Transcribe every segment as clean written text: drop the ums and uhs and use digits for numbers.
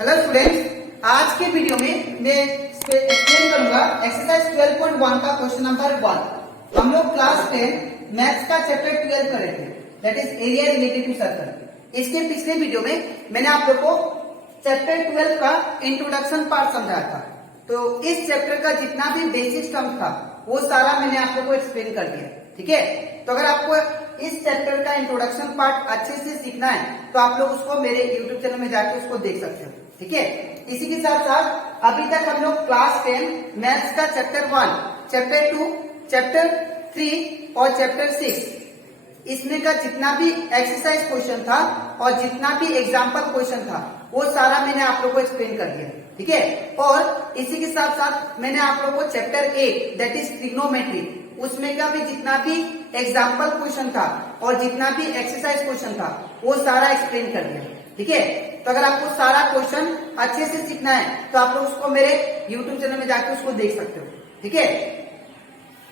Hello students, आज के video में मैं एक्सप्लेन करूंगा एक्सरसाइज 12.1 का क्वेश्चन नंबर 1। हम लोग क्लास 10 मैथ्स का चैप्टर 12 कर रहे थे, that is area related to circle. इसके पिछले वीडियो में मैंने आप लोग को चैप्टर 12 का इंट्रोडक्शन पार्ट समझाया था। तो इस चैप्टर का जितना भी बेसिक टर्म था वो सारा मैंने आप लोग को एक्सप्लेन कर दिया, ठीक है। तो अगर आपको इस चैप्टर का इंट्रोडक्शन पार्ट अच्छे से सीखना है तो आप लोग उसको मेरे यूट्यूब चैनल में जाकर उसको देख सकते हो, ठीक है। इसी के साथ साथ अभी तक हम लोग क्लास 10 मैथ्स का चैप्टर 1, चैप्टर 2, चैप्टर 3 और चैप्टर 6 इसमें का जितना भी एक्सरसाइज क्वेश्चन था और जितना भी एग्जाम्पल क्वेश्चन था वो सारा मैंने आप लोग को एक्सप्लेन कर दिया, ठीक है। और इसी के साथ साथ मैंने आप लोग को चैप्टर 8 दैट इज ट्रिग्नोमेट्री उसमें का भी जितना भी एग्जाम्पल क्वेश्चन था और जितना भी एक्सरसाइज क्वेश्चन था वो सारा एक्सप्लेन कर दिया, ठीक है। तो अगर आपको सारा क्वेश्चन अच्छे से सीखना है तो आप लोग उसको मेरे YouTube चैनल में जाकर उसको देख सकते हो, ठीक है।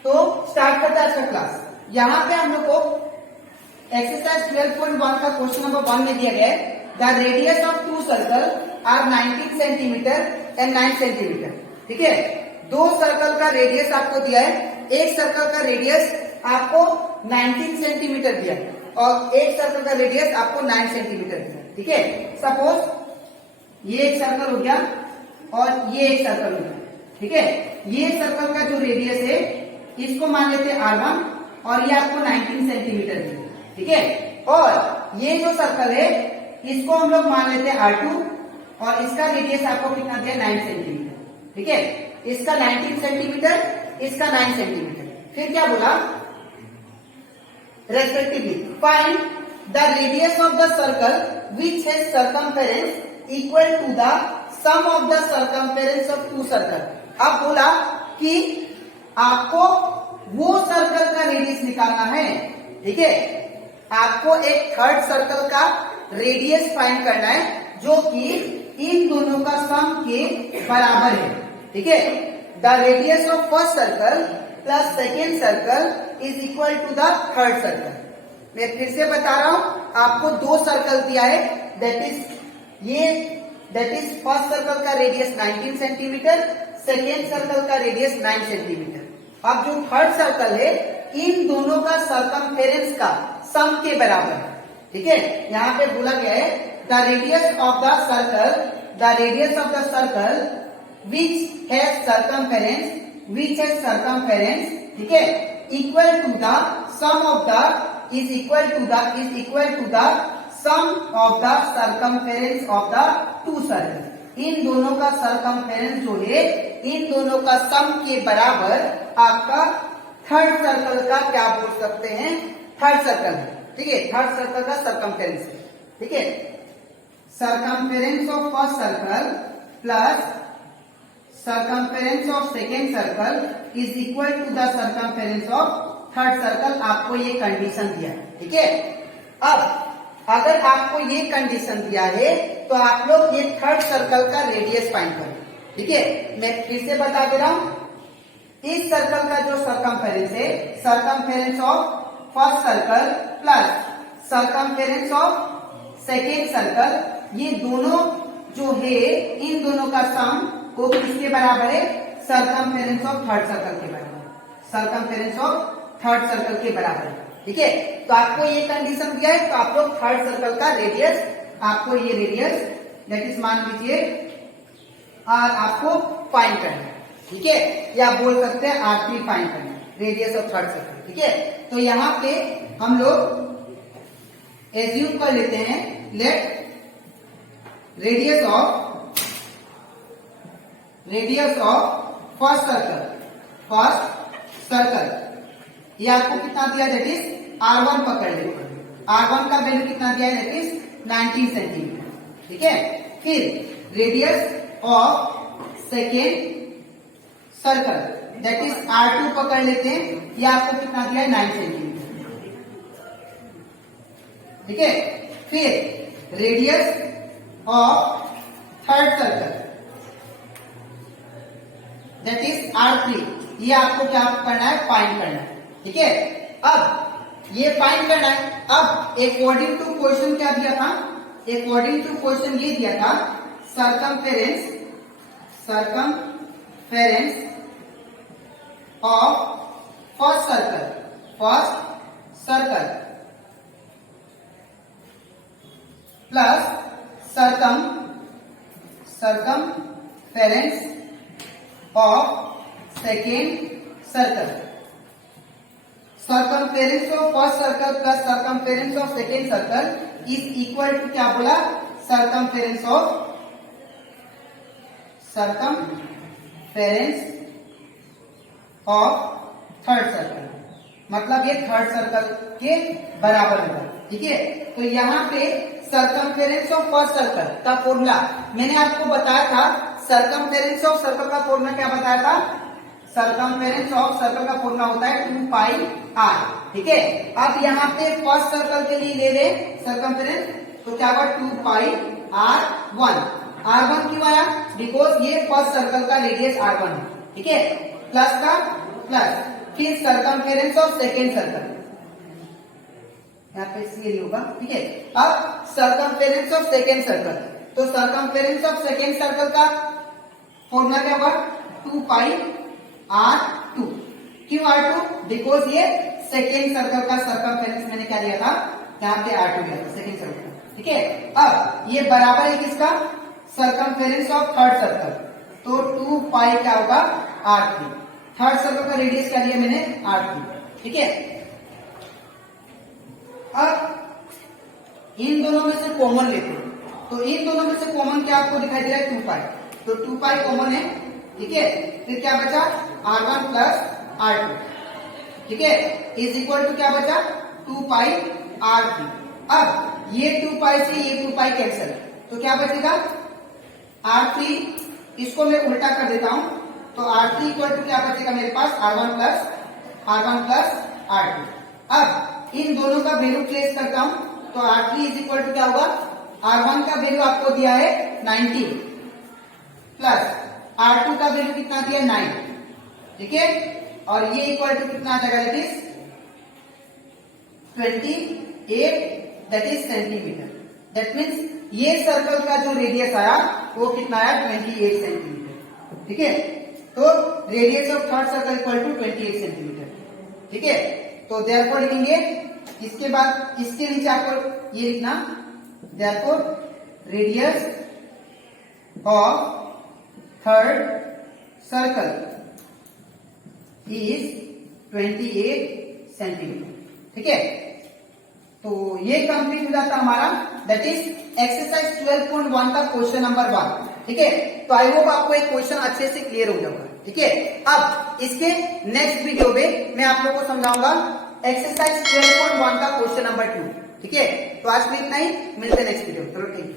तो स्टार्ट करते हैं आज का क्लास। यहाँ पे हम लोग को एक्सरसाइज 12.1 का क्वेश्चन नंबर 1 में दिया गया है the radius of two circle are 19 centimetre and 9 centimetre, ठीक है। दो सर्कल का रेडियस आपको दिया है, एक सर्कल का रेडियस आपको 19 सेंटीमीटर दिया और एक सर्कल का रेडियस आपको 9 सेंटीमीटर दिया, ठीक है। सपोज ये एक सर्कल हो गया और ये एक सर्कल हो गया, ठीक है। ये सर्कल का जो रेडियस है इसको मान लेते हैं R1 और ये आपको 19 सेंटीमीटर दिया, ठीक है। और ये जो सर्कल है इसको हम लोग मान लेते हैं R2 और इसका रेडियस आपको कितना दिया 9 सेंटीमीटर, ठीक है। इसका 19 सेंटीमीटर, इसका 9 सेंटीमीटर। फिर क्या बोला, respectively find the radius of the circle which has circumference equal to the sum of the circumference of two circle. अब बोला कि आपको वो सर्कल का रेडियस निकालना है, ठीक है। आपको एक थर्ड सर्कल का रेडियस फाइंड करना है जो कि इन दोनों का सम के बराबर है, ठीक है। The radius of first circle plus second circle is equal to the third circle. मैं फिर से बता रहा हूं, आपको दो सर्कल दिया है दैट इज फर्स्ट सर्कल का रेडियस 19 सेंटीमीटर, सेकेंड सर्कल का रेडियस 9 सेंटीमीटर। अब जो थर्ड सर्कल है इन दोनों का सर्कमफेरेंस का सम के बराबर है, ठीक है। यहाँ पे बोला गया है the radius of the circle which has circumference, ठीक है, equal to the sum of the is equal to the sum of the circumference of the two circle. इन दोनों का सर्कमफेरेंस जो है इन दोनों का सम के बराबर आपका थर्ड सर्कल का क्या बोल सकते हैं, थर्ड सर्कल है, ठीक है। थर्ड सर्कल का सर्कमफेरेंस, ठीक है। Circumference of first circle plus circumference of second circle is equal to the circumference of third circle. आपको ये कंडीशन दिया है, ठीक है। अब अगर आपको ये कंडीशन दिया है तो आप लोग ये थर्ड सर्कल का रेडियस फाइंड करो, ठीक है। मैं फिर से बता दे रहा हूं, इस सर्कल का जो सर्कमफेरेंस है circumference of first circle plus circumference of second circle, ये दोनों जो है इन दोनों का सम वो किसके बराबर है, सर्कमफेरेंस ऑफ थर्ड सर्कल के बराबर, सर्कमफेरेंस ऑफ थर्ड सर्कल के बराबर, ठीक है। तो आपको ये कंडीशन दिया है तो आप लोग थर्ड सर्कल का रेडियस, आपको ये रेडियस दैट इज मान लीजिए और आपको फाइंड करना है, ठीक है। या बोल सकते हैं R3 फाइंड करना है, रेडियस ऑफ थर्ड सर्कल, ठीक है। तो यहाँ पे हम लोग एज्यूम कर लेते हैं let radius of first circle ये आपको कितना दिया दैट इज R1 पकड़ लेते हैं। R1 का वैल्यू कितना दिया है दैट इज 19 सेंटीमीटर, ठीक है। फिर radius of second circle that is R2 पकड़ लेते हैं, ये आपको कितना दिया है 9 सेंटीमीटर, ठीक है। फिर radius of third circle that is R3, ये आपको क्या करना है, फाइंड करना है, ठीक है। अब ये फाइंड करना है। अब अकॉर्डिंग टू क्वेश्चन क्या दिया था, अकॉर्डिंग टू क्वेश्चन ये दिया था circumference of first circle plus circumference of second circle. Circumference of first circle plus circumference of second circle is equal to क्या बोला? Circumference of थर्ड सर्कल, मतलब ये थर्ड सर्कल के बराबर होगा। ठीक है, तो यहाँ पे सर्कमफेरेंस ऑफ फर्स्ट सर्कल का फॉर्मूला मैंने आपको बताया था। सर्कमफेरेंस ऑफ सर्कल का फॉर्मूला क्या बताया था? सर्कमफेरेंस ऑफ सर्कल का फॉर्मूला होता है 2 पाई r। ठीक है, अब यहाँ पे फर्स्ट सर्कल के लिए ले ले सर्कमफेरेंस, तो क्या होगा? 2 पाई r1। r1 क्यों आया? बिकॉज ये फर्स्ट सर्कल का रेडियस r1 है। ठीक है, प्लस का प्लस, फिर सर्कमफेरेंस ऑफ सेकेंड सर्कल, यहाँ पे इसलिए होगा। ठीक है, अब सर्कमफेरेंस ऑफ सेकेंड सर्कल, तो सर्कमफेरेंस ऑफ सेकेंड सर्कल का फॉर्मूला क्या होगा? 2 पाई r2। क्यों r2? बिकॉज ये सेकेंड सर्कल का सर्कमफेरेंस मैंने क्या दिया था? यहाँ पे r2 दिया था सेकेंड सर्कल। ठीक है, अब ये बराबर है किसका? सर्कमफेरेंस ऑफ थर्ड सर्कल, तो 2 पाई क्या होगा? r3। थर्ड सर्कल का रेडियस क्या दिया मैंने? r3। ठीक है, अब इन दोनों में से कॉमन लेते हैं, तो इन दोनों में से कॉमन क्या आपको दिखाई दे रहा है? 2 पाई, तो 2 पाई कॉमन है। ठीक है, फिर क्या बचा? r1 plus r2। ठीक है, इज इक्वल टू क्या बचा? 2 पाई r3। अब ये 2 पाई से ये 2 पाई कैंसिल, तो क्या बचेगा? r3, इसको मैं उल्टा कर देता हूं, तो r3 इक्वल टू क्या बचेगा मेरे पास? r1 plus r2। अब इन दोनों का वैल्यू प्लेस करता हूं, तो r3 इज इक्वल टू क्या होगा? r1 का वैल्यू आपको दिया है 90 प्लस r2 का वैल्यू कितना दिया? 9। ठीक है, और ये इक्वल टू कितना आ जाएगा? That is 28, that is centimetre. That means ये सर्कल का जो रेडियस आया वो कितना आया? 28 सेंटीमीटर। ठीक है, तो radius of third circle equal to 28 centimetre. ठीक है, तो देयरफॉर लिखेंगे, इसके बाद इसके नीचे आपको ये लिखना, therefore radius of third circle is 28 centimetre. ठीक है, तो ये कंप्लीट हो जाता हमारा, दैट इज एक्सरसाइज 12.1 का क्वेश्चन नंबर 1। ठीक है, तो आई होप आपको एक क्वेश्चन अच्छे से क्लियर हो जाएगा। ठीक है, अब इसके नेक्स्ट वीडियो में मैं आप लोगों को समझाऊंगा एक्सरसाइज 12.1 का क्वेश्चन नंबर 2। ठीक है, तो आज में इतना ही, मिलते हैं नेक्स्ट वीडियो। चलो ठीक है।